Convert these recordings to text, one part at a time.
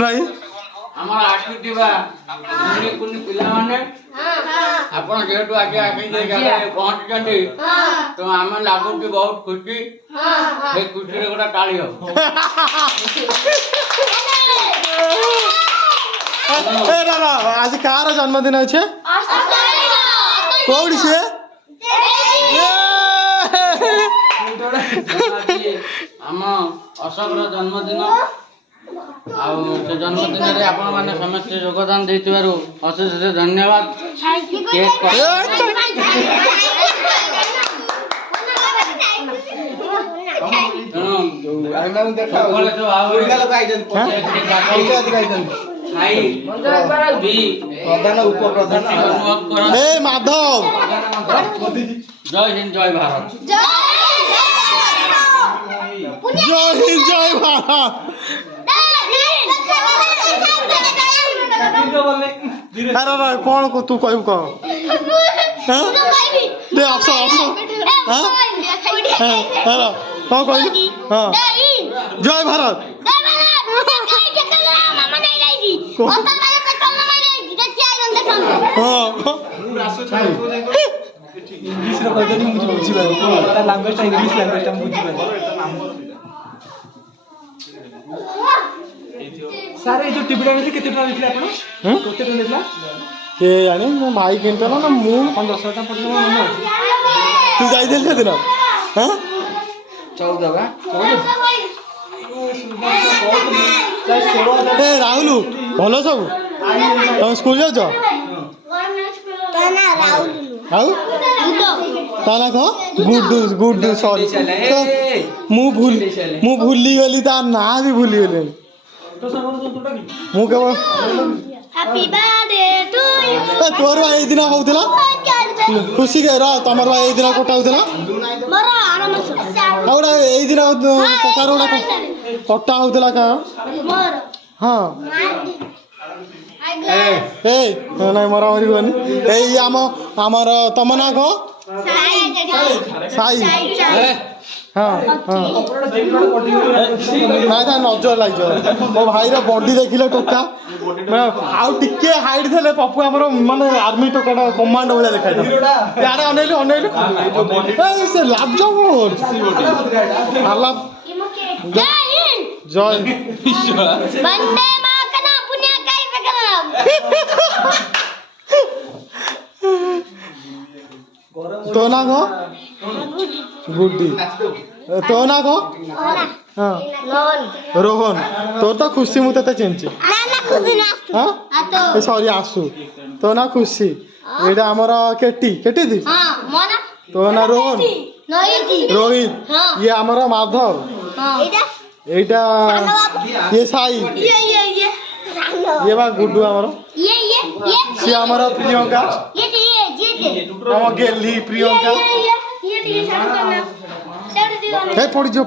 ନାଇଁ ଆମର ଆସୁଥିବା କୁନି କୁନି ପିଲାମାନେ ଆପଣ ଯେହେତୁ ଆଜି ଆସିକି ଜାଗାରେ ପହଞ୍ଚିଛନ୍ତି ତ ଆମେ ଲାଗୁଛି ବହୁତ ଖୁସି ସେ ଖୁସିରେ ଗୋଟେ ତାଳି ହବ। ଆଜି କାହାର ଜନ୍ମଦିନ ଅଛି କୋଉଠି ସିଏ ଆମ ଅଶୋକର ଜନ୍ମଦିନ ଆଉ ସେ ଜନ୍ମଦିନରେ ଆପଣ ମାନେ ସମସ୍ତେ ଯୋଗଦାନ ଦେଇଥିବାରୁ ଅଶେଷ ଧନ୍ୟବାଦ। ମାଧବ ଜୟ ହିନ୍ଦ ଜୟ ଭାରତ। ଜୟ ହିନ୍ଦ ଜୟ ଭାରତ। କଣ ତୁ କହିବୁ କହ ଆସ ଆସ କଣ କହିଲୁ ହଁ ଜୟ ଭାରତ। ଇଂଲିଶରେ କହିଦେଲି ମୁଁ ବୁଝିପାରୁ ତା ଲାଙ୍ଗୁଏଜଟା ଇଂଲିଶ ଲାଙ୍ଗୁଏଜଟା ମୁଁ ବୁଝିପାରୁ। ସାର୍ ଏଇ ଯୋଉ ଟିଭିଟା ନେଇଥିଲେ କେତେ ଟଙ୍କା ଦେଇଥିଲେ ଆପଣ? କେତେ ଟଙ୍କା ଦେଇଥିଲା? କେ ଜାଣି ମୋ ଭାଇ କିଣିଥିଲା ନା ମୁଁ 10,000 ଟଙ୍କା ପଡ଼ିଥିଲା ମନେ ଅଛି। ତୁ ଯାଇଥିଲି ସେଦିନ 14 ବା ରାହୁଲ ଭଲ ସବୁ ତମେ ସ୍କୁଲ ଯାଉଛ ଆଉ ତା ନା କଣ ଗୁଡୁ ଗୁଡୁ ସରି ମୁଁ ଭୁଲିଗଲି ତା ନାଁ ବି ଭୁଲିଗଲିଣି ମୁଁ କେବଳ ତୋର ଏଇ ଦିନ ହଉଥିଲା ଖୁସି ତମର ଏଇ ଦିନ କୋଟା ହଉଥିଲା ଆଉ ଗୋଟେ ଏଇ ଦିନ କକାର ଗୋଟେ କଟା ହଉଥିଲା କା ହଁ ନାଇଁ ମରାମରି ହୁଅନି ଏଇ ଆମର ତମ ନାଁ କଣ ସାଇ ହଁ ହଁ ନାଇଁ ନଜର ଲାଗିଛ ମୋ ଭାଇର ବଡି ଦେଖିଲେ ଟୋକା ଆଉ ଟିକେ ହାଇଟ୍ ଥିଲେ ପପୁ ଆମର ମାନେ ଆର୍ମି ଟୋକାଟା କମାଣ୍ଡ ଭଳିଆ ଦେଖାଇଥିଲା ଇଆଡ଼େ ଅନେଇଲୁ ସେ ଲାଜ ଜୟ ତୋ ନା କଣ ଗୁଡି ତୋ ନା କଣ ହଁ ରୋହନ ତୋର ତ ଖୁସି ମୁଁ ତତେ ଚିହ୍ନିଛି ସରି ଆସୁ ତୋ ନା ଖୁସି ଏଇଟା ଆମର କେଟି ଦି ତୋ ନା ରୋହନ ରୋହିତ ଇଏ ଆମର ମାଧବ ଏଇଟା ଇଏ ସାଇ ଇଏ ବା ଗୁଡୁ ଆମର ସିଏ ଆମର ପ୍ରିୟଙ୍କା ଆମ ଗେଲି ପ୍ରିୟଙ୍କା ପଡ଼ିଯିବ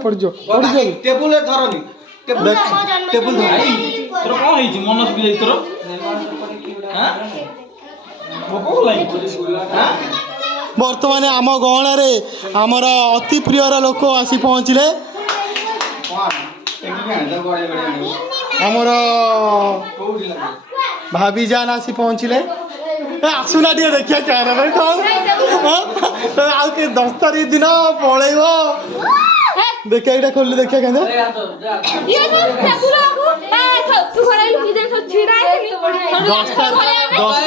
ଟେବୁଲରେ ଧରନି ଟେବୁଲ ଧର ତୋର କଣ ହେଇଛି ମନ ଶୁଖି ଯାଇଛି ତୋର ବର୍ତ୍ତମାନ ଆମ ଗହଣାରେ ଆମର ଅତି ପ୍ରିୟର ଲୋକ ଆସି ପହଞ୍ଚିଲେ ଆମର ଭାବି ଜାନ ଆସି ପହଞ୍ଚିଲେ ଆସୁନା ଟିକେ ଦେଖିବା କ୍ୟାମେରା କଣ ଆଉ କି 10 ତାରିଖ ଦିନ ପଳେଇବ ଦେଖିବା ଏଇଟା ଖୋଲିଲେ ଦେଖିବା କେମିତି 10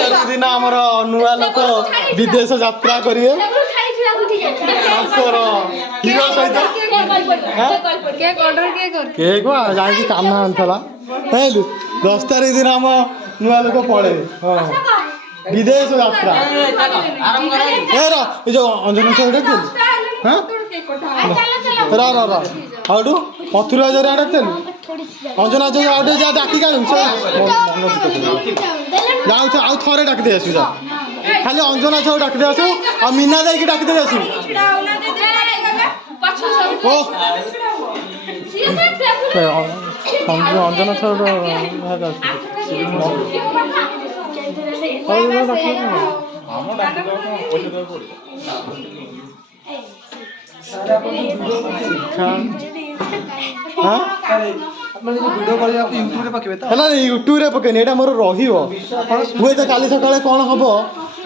ତାରିଖ ଦିନ ଆମର ନୂଆ ଲୋକ ବିଦେଶ ଯାତ୍ରା କରିବେ ତାଙ୍କର ହିରୋ ସହିତ କେକ୍ ଯାଇକି କାମ ଆଣିଥିଲା ଜାଣିଲୁ 10 ତାରିଖ ଦିନ ଆମ ନୂଆ ଲୋକ ପଳେଇବେ ହଁ ବିଦେଶ ଯାତ୍ରା ଏ ଯୋଉ ଅଞ୍ଜନ ଡାକିଥିଲି ଆଉଠୁ 80,000 ଡାକିଥିଲି ଅଞ୍ଜନା ଯୋଉ ଆଉ ଟିକେ ଯାହା ଡାକିକି ଆଣିବୁ ଯାଉଛୁ ଆଉ ଥରେ ଡାକିଦେଇ ଆସିବୁ ଯା ଖାଲି ଅଞ୍ଜନା ଛାଉ ଡାକିଦେଇ ଆସିବୁ ଆଉ ମିନା ଦେଇକି ଡାକିଦେଇ ଆସିବୁ ଅଞ୍ଜନା ଛାଉ ହଁ ମାନେ ଯୋଉ ଭିଡ଼ିଓ କରି ଆପଣ ୟୁଟ୍ୟୁବରେ ପକେଇବେ ତ ହେଲା ୟୁଟ୍ୟୁବରେ ପକେଇନି ଏଇଟା ମୋର ରହିବ ହୁଏତ କାଲି ସକାଳେ କ'ଣ ହବ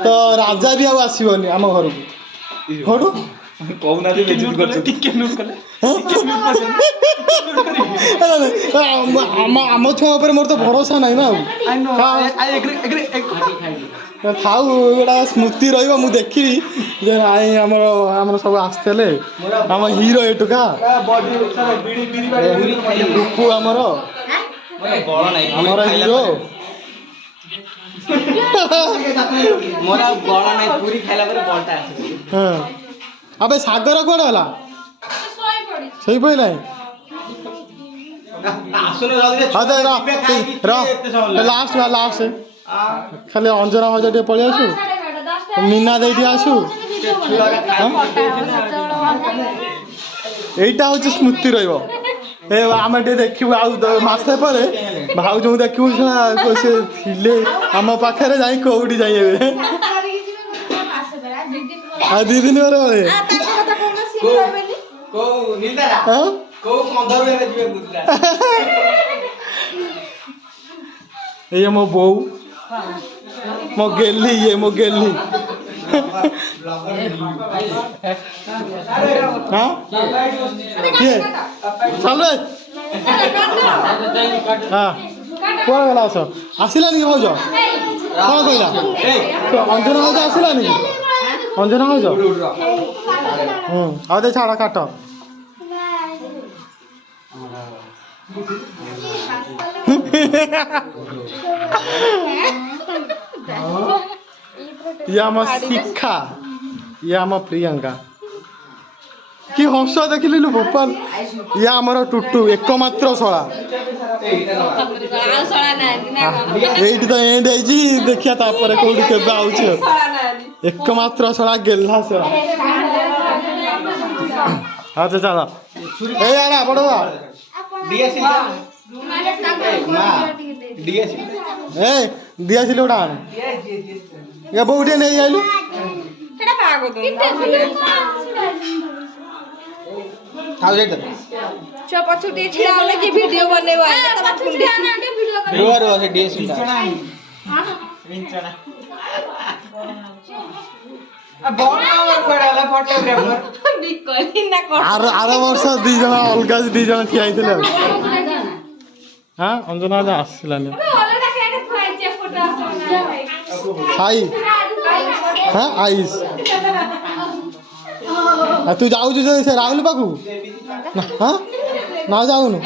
ତ ରାଜା ବି ଆଉ ଆସିବନି ଆମ ଘରକୁ ଘରୁ କହୁନାହାନ୍ତି ବେଜିତ କରୁଛନ୍ତି ଟିକେ ନ୍ୟୁଜ୍ କଲେ ଆମ ଛୁଆ ଉପରେ ମୋର ତ ଭରସା ନାହିଁ ନା ଆଉ ଥାଉ ଏଗୁଡ଼ା ସ୍ମୃତି ରହିବ ମୁଁ ଦେଖିବି ଯେ ନାଇଁ ଆମର ସବୁ ଆସିଥିଲେ ଆମ ହିରୋ ଏଠୁକା ଟୁକୁ ଆମର ହିରୋ ମୋର ଆଉ ବଳ ନାହିଁ ପୁରୀ ଖାଇଲା ପରେ ବଳଟା ଆସିବ ହଁ ଆବେ ସାଗର କୁଆଡ଼େ ହେଲା ଶୋଇ ପଇଲାଣି ଆସୁନ ଜଲ୍ଦି ଲାଷ୍ଟ ଖାଲି ଅଞ୍ଜନା ଭାଉଜ ଟିକେ ପଳେଇ ଆସୁ ମୀନା ଦେଇ ଟିକେ ଆସୁ এইটা হচ্ছে ସ୍ମୃତି ରହିବ ଏ ଆମେ ଟିକେ ଦେଖିବୁ ଆଉ ମାସେ ପରେ ଭାଉଜଙ୍କୁ ଦେଖିବୁ ସେ ଥିଲେ ଆମ ପାଖରେ ଯାଇ କୋଉଠି ଯାଇ ଏବେ ଆଉ 2 ଦିନ ପରେ ପଳେ ଏଇ ମୋ ବୋଉ ମୋ ଗେଲି ମୋ ଗେଲି ହଁ କିଏ ଚାଲୁ ହଁ କୁଆଡ଼େ ଗଲା ଆସିଲାନି କି ଭାଉଜ କ'ଣ କହିଲା ଅଞ୍ଜନା ଭାଉଜ ଆସିଲାନି କି ଅଞ୍ଜନା ଭାଉଜ ଆଉ ଦେ ଛାଡ଼ କାଟ ଇଏ ଆମ ଶିଖା ଇଏ ଆମ ପ୍ରିୟଙ୍କା କି ହସ ଦେଖିଲୁ ଗୋପାଲ ଇଏ ଆମର ଟୁଟୁ ଏକମାତ୍ର ଶଳା ଏଇଠି ତ ଏଣ୍ଡ ହେଇଛି ଦେଖିବା ତାପରେ କୋଉଠି କେବେ ଆଉଛି ଏକମାତ୍ର ଶଳା ଗେହ୍ଲା ଶଳା ଆଚ୍ଛା ଚାଲ ଏଇ ଆଡ଼ା ବଡ଼ ଏ ଦିଆସିଲି ଗୋଟା ଆଣେ ଏ ବୋଉ ଟିକେ ନେଇ ଆଇଲୁ ପଛୁ ଟିକେ ଛିଡ଼ା ହେଲେ କି ଭିଡ଼ିଓ ବନେଇବ ଆର ବର୍ଷ 2 ଜଣ ଅଲଗା 2 ଜଣ ଠିଆ ହେଇଥିଲେ ହଁ ଅଞ୍ଜନା ଆସିଲାନି ସାଇ ହଁ ଆଇସ୍ ତୁ ଯାଉଛୁ ଯଦି ସେ ରାହୁଲ ପାଖକୁ ହଁ ନା ଯାଉନୁ